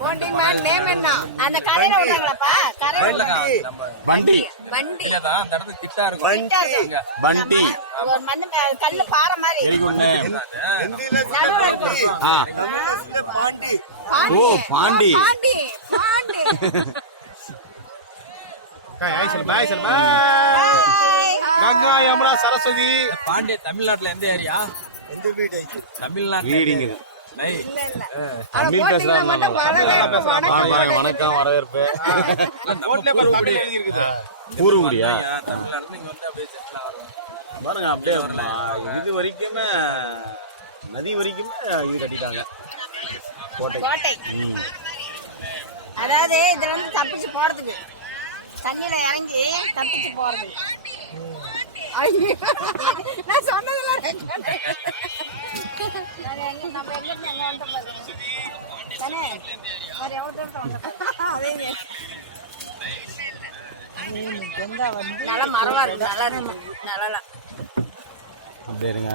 போண்டிங் man name என்ன? அந்த கரையில விடுறாங்களாப்பா? கரையில வண்டி வண்டி. இல்லதான் அந்த இடத்துல திட்டா இருக்கும். வண்டி ஒரு மண்ணு கல்லு பாறை மாதிரி. நடுவுல இருக்கும். பாண்டி. ஓ Pandi. Pandi Pandi. Bye sir bye. Bye. Ganga Yamuna Saraswati. பாண்டிய தமிழ்நாட்டுல எந்த ஏரியா? எந்த வீடு? தமிழ்நாட்டுல வீடிங்க. இல்ல இல்ல. தமிழ் பேசுறாங்க. வணக்கம் வரவேற்பு. கூறுகுடியா? தமிழ்நாட்டுல இங்க வந்து அப்படியே செட்டில் ஆகிறோம். பாருங்க அப்படியே இது வரைக்குமே நதி வரைக்குமே இது கட்டிட்டாங்க கோட்டை. கோட்டை. அதாவது இதுல வந்து தப்பிச்சு போறதுக்கு தண்ணியில இறங்கி தப்பிச்சு போறது. ஐயோ நான் சொன்னதெல்லாம் நம்ம எங்க இருந்து எங்க வந்து பாருங்க தானே வேற எவ்வளவு தூரத்தை வந்து நல்லா மரவா இருக்கு. நல்லா இருக்கு. நல்லா அப்படியே இருங்க.